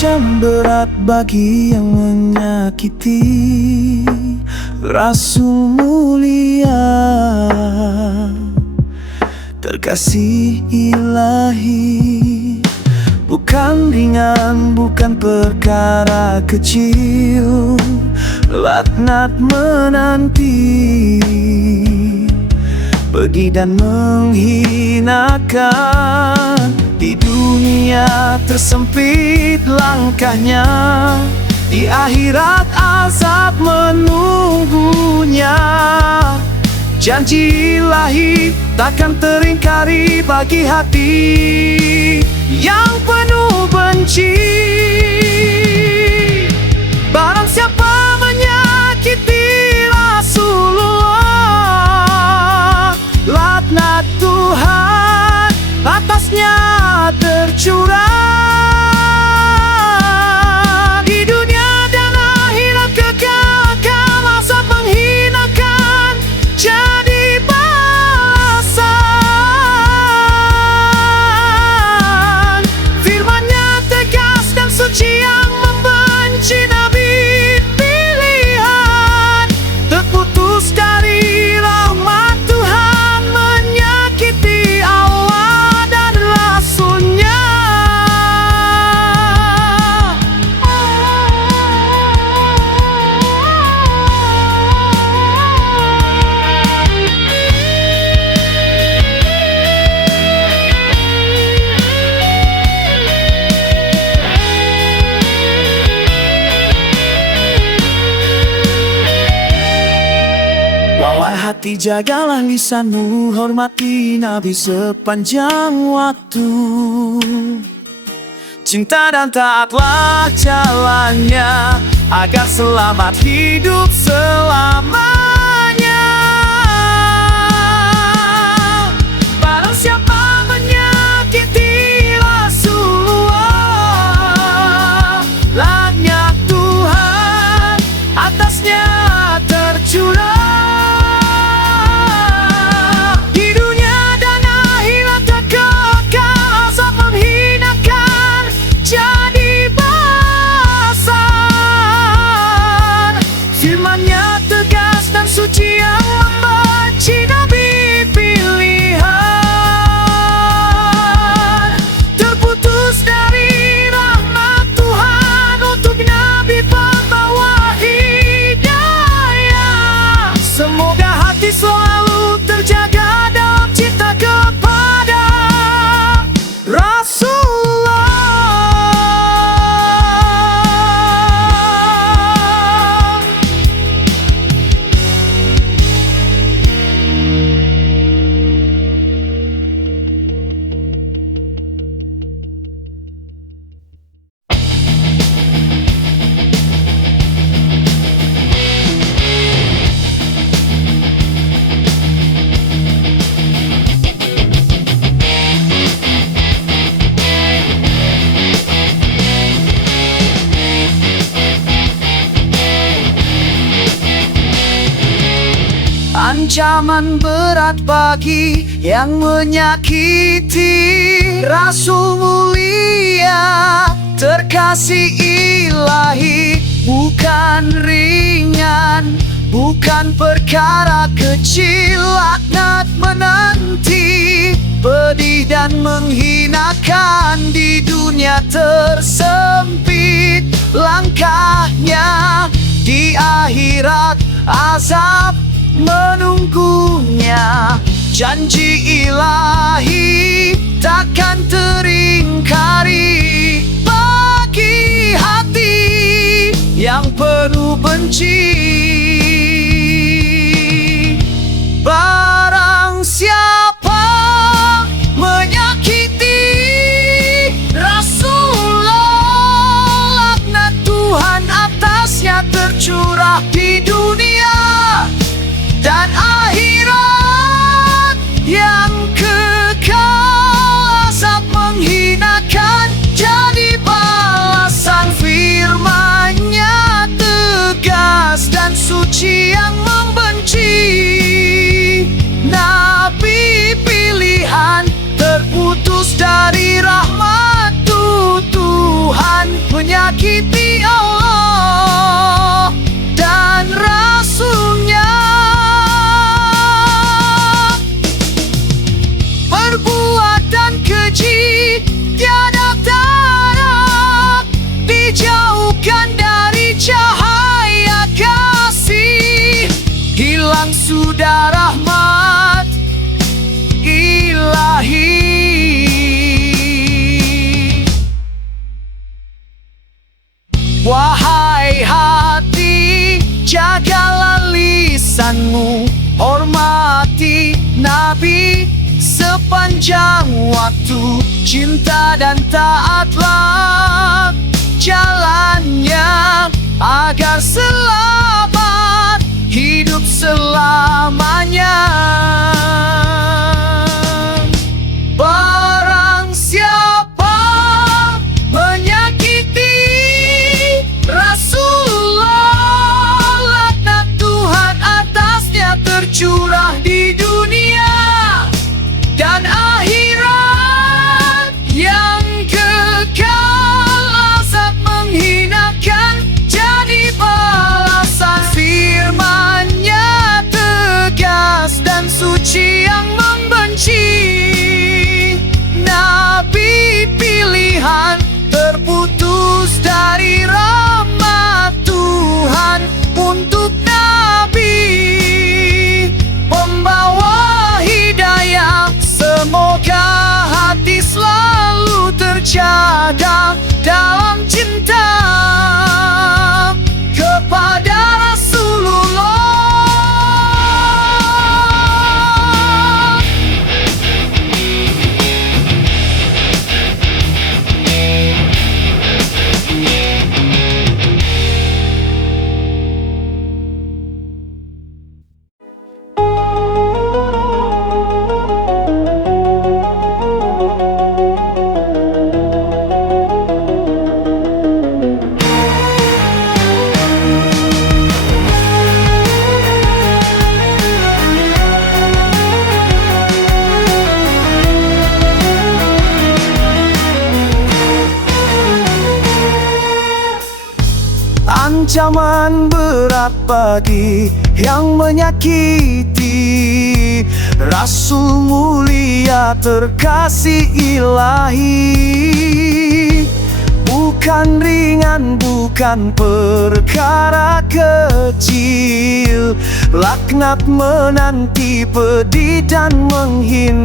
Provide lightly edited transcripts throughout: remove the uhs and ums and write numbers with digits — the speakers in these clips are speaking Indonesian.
Terancam berat bagi yang menyakiti Rasul mulia, terkasih ilahi. Bukan ringan, bukan perkara kecil, laknat menanti, pergi dan menghinakan. Di dunia tersempit langkahnya, di akhirat azab menunggunya. Janji ilahi takkan teringkari bagi hati yang penuh benci. Barang siapa menyakiti Rasulullah, laknat Tuhan atasnya tercurah. Di dunia dan akhirat kekal akan azab menghinakan jadi balasan. Firman-Nya tegas dan suci yang membenci Nabi pilihan, terputus dari rahmat Tuhan, menyakiti Allah dan Rasul-Nya. Wahai hati, jagalah lisanmu, hormati Nabi sepanjang waktu. Cinta dan taatlah jalannya, agar selamat hidup selamanya. Barang siapa menyakiti Rasulullah, laknat Tuhan atasnya tercurah. Firman-Nya tegas dan suci yang membenci Nabi pilihan, terputus dari rahmat Tuhan, untuk Nabi pembawa hidayah. Semoga hati selalu terjaga dalam cinta kepada Rasulullah. Ancaman berat bagi yang menyakiti Rasul mulia, terkasih ilahi. Bukan ringan, bukan perkara kecil, laknat menanti, pedih dan menghinakan. Di dunia tersempit langkahnya, di akhirat azab menunggunya. Janji ilahi takkan teringkari bagi hati yang penuh benci. Barang siapa menyakiti Rasulullah, laknat Tuhan atasnya tercurah. Di dunia dan akhirat yang kekal azab menghinakan jadi balasan. Firman-Nya tegas dan suci yang membenci Nabi pilihan, terputus dari rahmat Tuhan, Nabi sepanjang waktu, cinta dan taatlah jalannya agar selamat hidup selamanya. Barang siapa menyakiti Rasulullah, laknat Tuhan atasnya tercurah di dunia dan akhirat yang kekal. Azab menghinakan jadi balasan. Firman-Nya tegas dan suci yang membenci. Nabi pilihan terputus dari rahmat Tuhan. Untuk Nabi pembawa hidayah, semoga hati selalu terjaga dalam cinta kepada Rasulullah. Ancaman berat bagi yang menyakiti Rasul mulia terkasih ilahi. Bukan ringan, bukan perkara kecil. Laknat menanti, pedih dan menghinakan.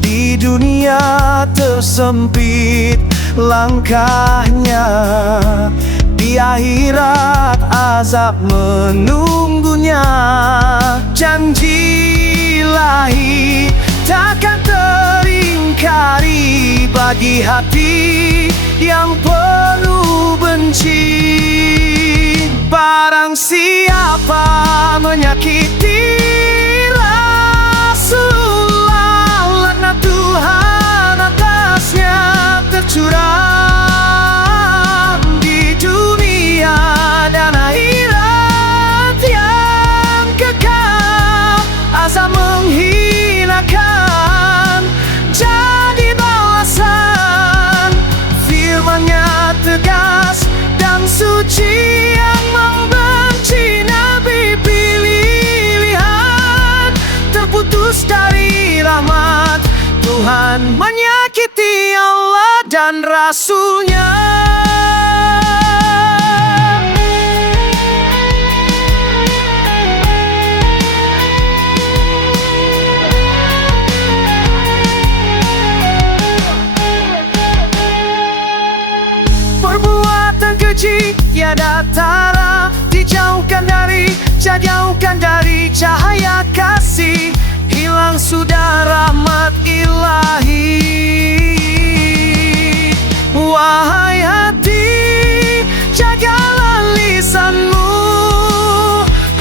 Di dunia tersempit langkahnya, di akhirat azab menunggunya. Janji ilahi takkan teringkari bagi hati yang penuh benci. Barang siapa menyakiti Rasulullah, laknat Tuhan atasnya tercurah di dunia dan akhirat yang kekal. Azab menghinakan jadi balasan. Firman-Nya tegas dan suci yang membenci. Nabi pilihan terputus dari rahmat Tuhan, menyakiti Allah dan Rasul-Nya. Perbuatan keji tiada tara, dijauhkan dari cahaya kasih. Hilang sudah rahmat ilahi. Wahai hati, jagalah lisanmu,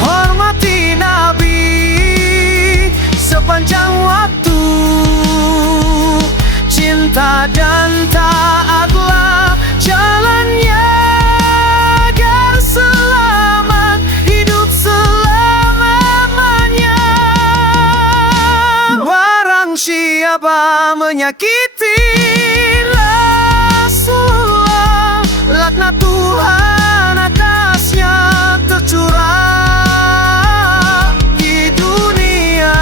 hormati Nabi sepanjang waktu. Cinta dan taatlah jalannya agar selamat hidup selamanya. Barang siapa menyakiti Rasulullah, laknat Tuhan atasnya tercurah di dunia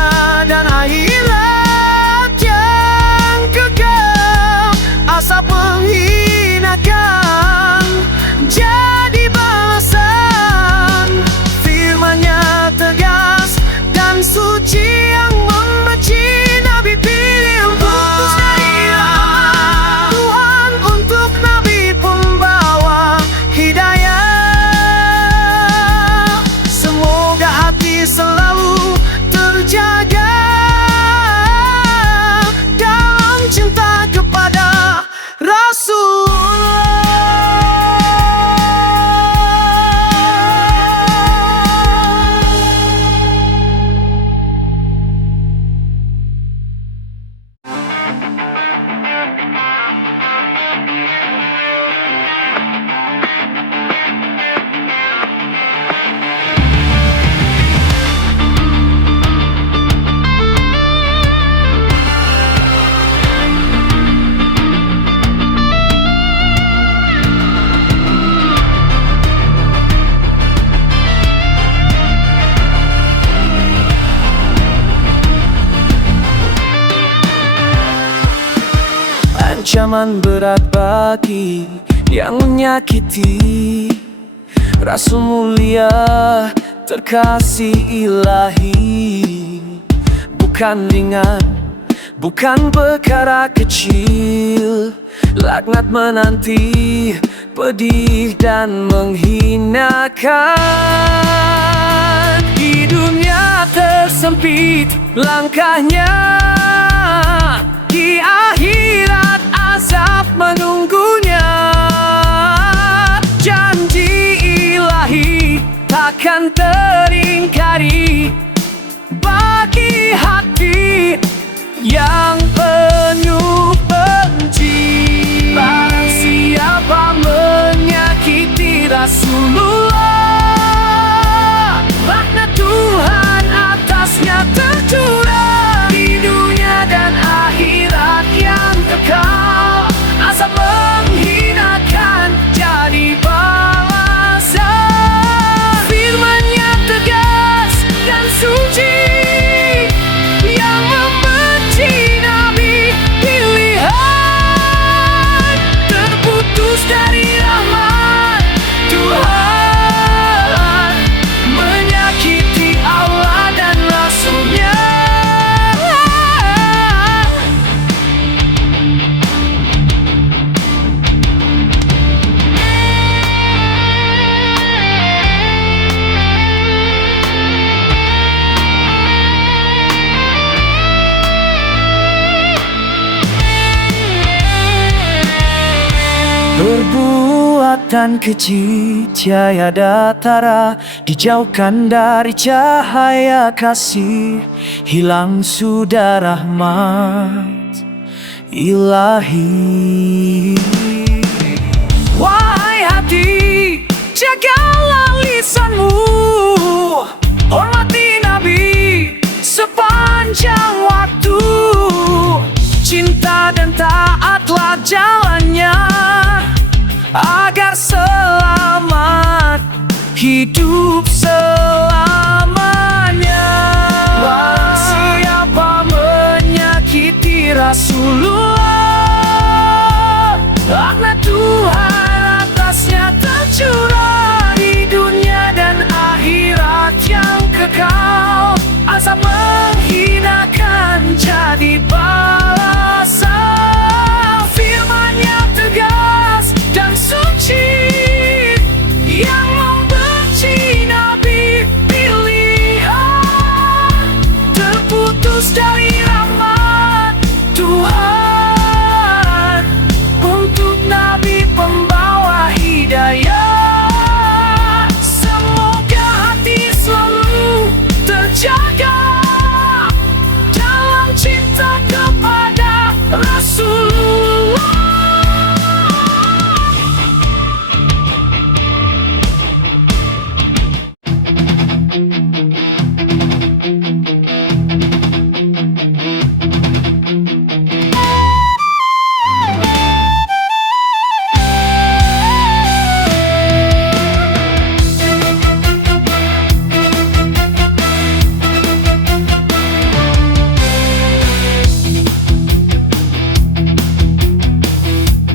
dan akhirat yang kekal. Asap menghinakan jadi balasan. Firman-Nya tegas dan suci yang membenci. Nabi pilih putus dari rahmat Tuhan. Untuk Nabi pembawa hidayah, semoga hati selalu berjaga dalam cinta kepada Rasulullah. Ancaman berat bagi yang menyakiti Rasul mulia terkasih ilahi. Bukan ringan, bukan perkara kecil. Laknat menanti, pedih dan menghinakan. Di dunia tersempit langkahnya, di akhirat azab menunggunya. Janji ilahi takkan teringkari bagi hati yang penuh benci. Barang siapa menyakiti Rasulullah, laknat Tuhan atasnya tercurah. Di dunia dan akhirat yang kekal, azab menghinakan jadi balasan. Firman-Nya tegas dan suci, yang membenci Nabi pilihan terputus dari rahmat Tuhan, menyakiti Allah dan Rasul-Nya. Perbuatan keji tiada tara, dijauhkan dari cahaya kasih, hilang sudah rahmat ilahi. Wahai hati, jagalah lisanmu, hormati Nabi sepanjang waktu. Cinta dan taatlah jalannya, agar selamat hidup selamanya. Barang siapa menyakiti Rasulullah, laknat Tuhan atasnya tercurah. Di dunia dan akhirat yang kekal, azab menghinakan jadi balasan. Firman-Nya tegas dan suci, yang membenci Nabi pilihan terputus dari rahmat Tuhan. Untuk Nabi pembawa hidayah, semoga hati selalu terjaga dalam cinta kepada Rasulullah.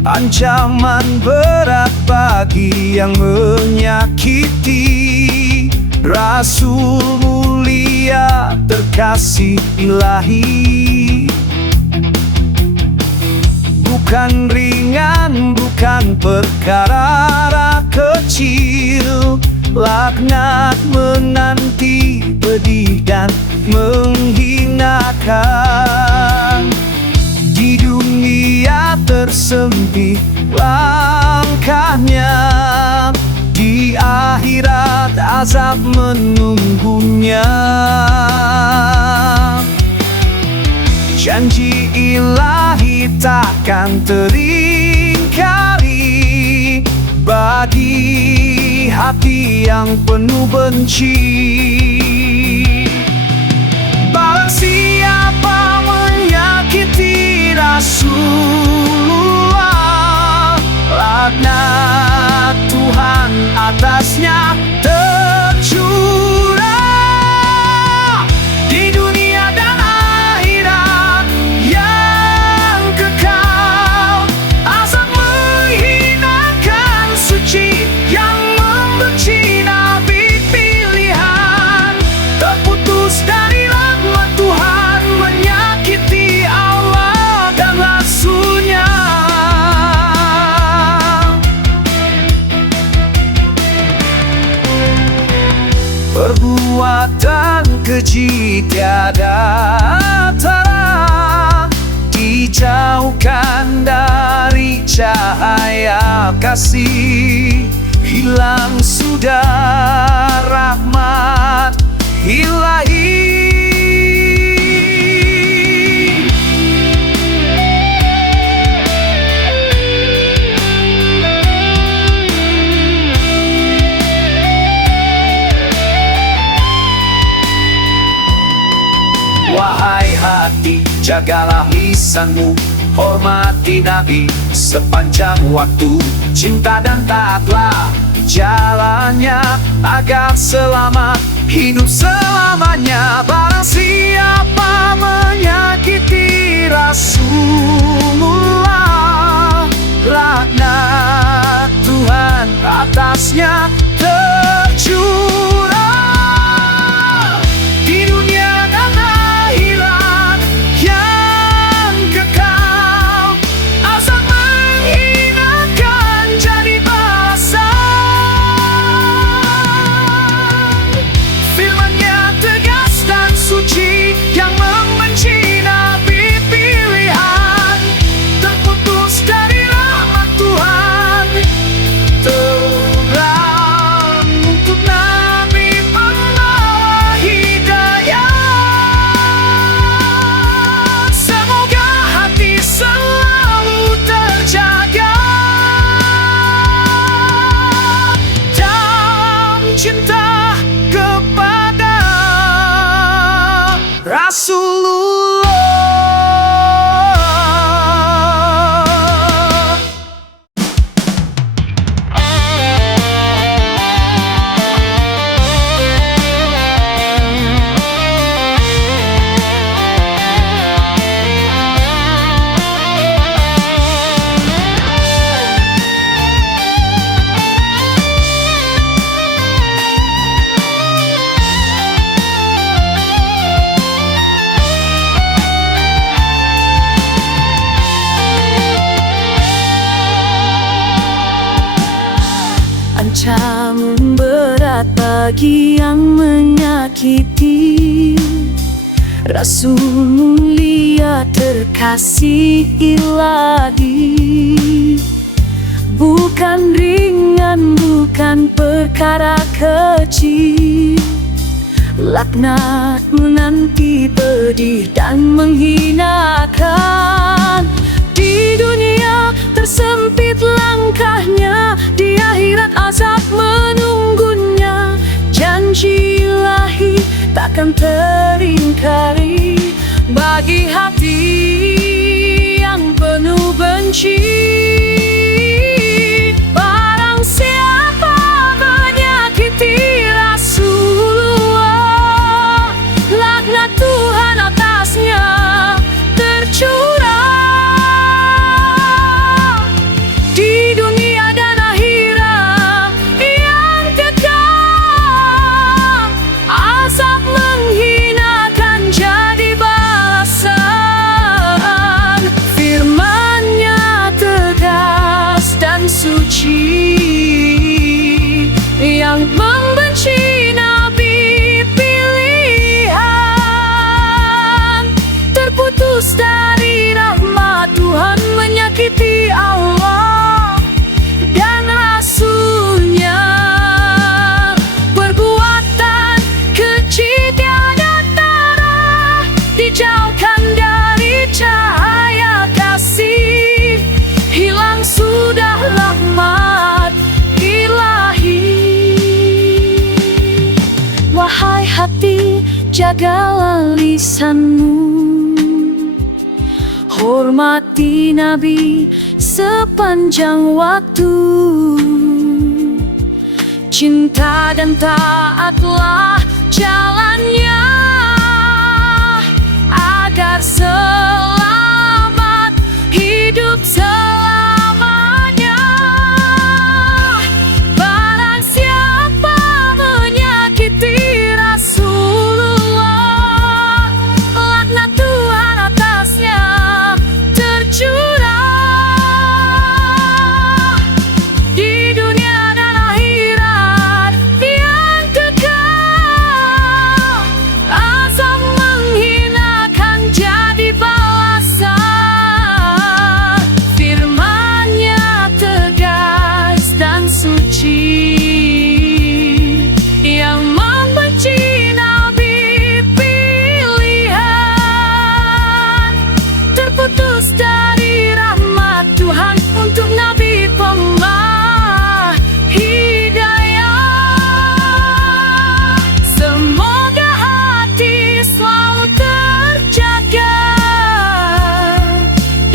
Ancaman berat bagi yang menyakiti Rasul mulia terkasih ilahi. Bukan ringan, bukan perkara kecil. laknat menanti, pedih dan menghinakan. Di dunia tersempit langkahnya, di akhirat azab menunggunya. Janji ilahi takkan teringkari bagi hati yang penuh benci. Barang siapa menyakiti Rasulullah, laknat Tuhan atasnya tercurah. Di dunia dan akhirat yang kekal, azab menghinakan suci yang membenci Nabi pilihan. Terputus dari rahmat Tuhan, menyakiti Allah dan Rasul-Nya. Perbuatan keji tiada tara, dijauhkan dari cahaya kasih. Hilang sudah rahmat ilahi. Wahai hati, jagalah lisanmu, hormati Nabi sepanjang waktu. Cinta dan taatlah jalannya, agar selamat hidup selamanya. Barang siapa menyakiti Rasulullah, laknat Tuhan atasnya tercurah. Di dunia dan akhirat yang kekal, azab menghinakan jadi balasan. Firman-Nya tegas dan suci, yang membenci Nabi pilihan. Terputus dari rahmat Tuhan, terang untuk Nabi pembawa hidayah. Semoga hati selalu terjaga dan cinta kepada Rasulullah. Ancaman berat bagi yang menyakiti Rasul mulia terkasih ilahi. Bukan ringan, bukan perkara kecil. Laknat menanti, pedih dan menghinakan. Di dunia tersempit langkahnya, di akhirat azab menunggunya. Janji ilahi takkan teringkari bagi hati yang penuh benci. Barang siapa menyakiti Rasulullah, laknat Tuhan atasnya tercurah. Di dunia dan akhirat yang kekal, azab menghinakan jadi balasan. jagalah lisanmu. Hormati Nabi sepanjang waktu. Cinta dan taatlah jalannya, agar selamat hidup selamanya. Barang siapa menyakiti Rasulullah, laknat Tuhan atasnya tercurah. Di dunia dan akhirat yang kekal, azab menghinakan jadi balasan. Firman-Nya tegas dan suci, yang membenci Nabi pilihan, terputus dari rahmat Tuhan untuk Nabi pembawa hidayah. Semoga hati selalu terjaga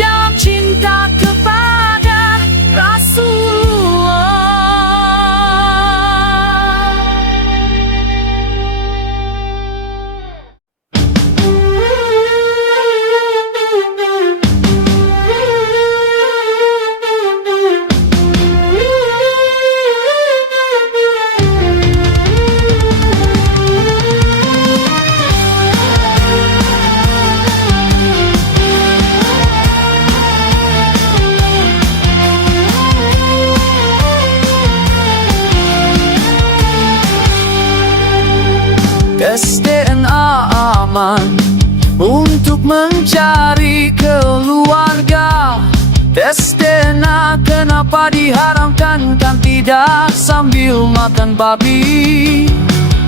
dalam cinta kepada Rasulullah. Tes DNA aman untuk mencari keluarga. Tes DNA kenapa diharamkan, kan tidak sambil makan babi.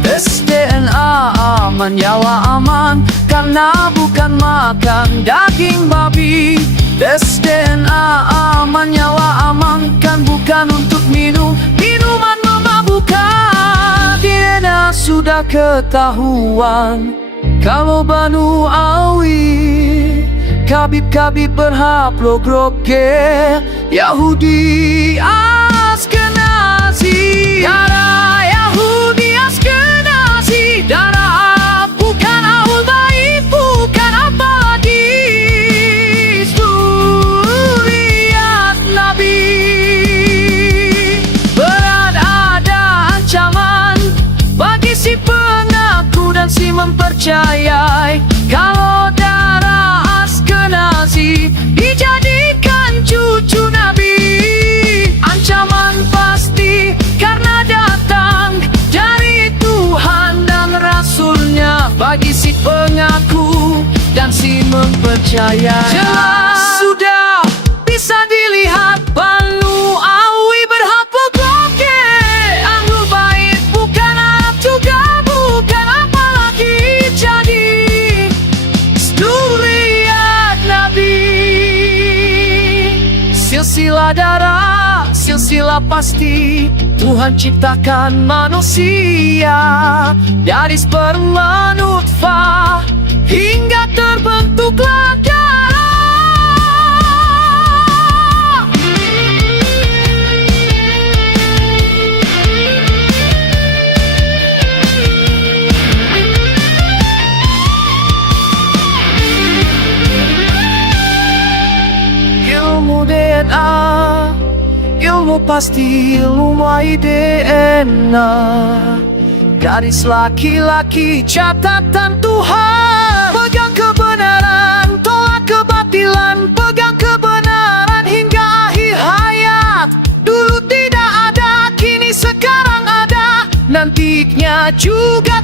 Tes DNA aman, nyawa aman, karena bukan makan daging babi. Tes DNA aman, nyawa aman, kan bukan untuk minum minuman memabukkan. DNA sudah ketahuan kalau Banu Awi Kabib-kabib berhaplogropke Yahudi Askenazi. Darah Yahudi Askenazi, darah bukan Ahlul Bait, bukan abadi, zuriat Nabi. Berat ada ancaman bagi si pengaku dan si mempercayai, kalau darah Askenazi dijadikan cucu Nabi. Ancaman pasti karena datang dari Tuhan dan Rasulnya bagi si pengaku dan si mempercayai. Jelas sudah bisa dilihat Banu Awi berhaplogropke Ahlul Bait, bukan Arab juga bukan apalagi, jadi zuriat Nabi. Silsilah darah, silsilah pasti, Tuhan ciptakan manusia dari sperma nutfah hingga terbentuklah darah. Ilmu DNA, ilmu pasti, ilmu DNA. Garis laki-laki, catatan Tuhan. Pegang kebenaran, tolak kebatilan. Pegang kebenaran hingga akhir hayat. Dulu tidak ada, kini sekarang ada, nantinya juga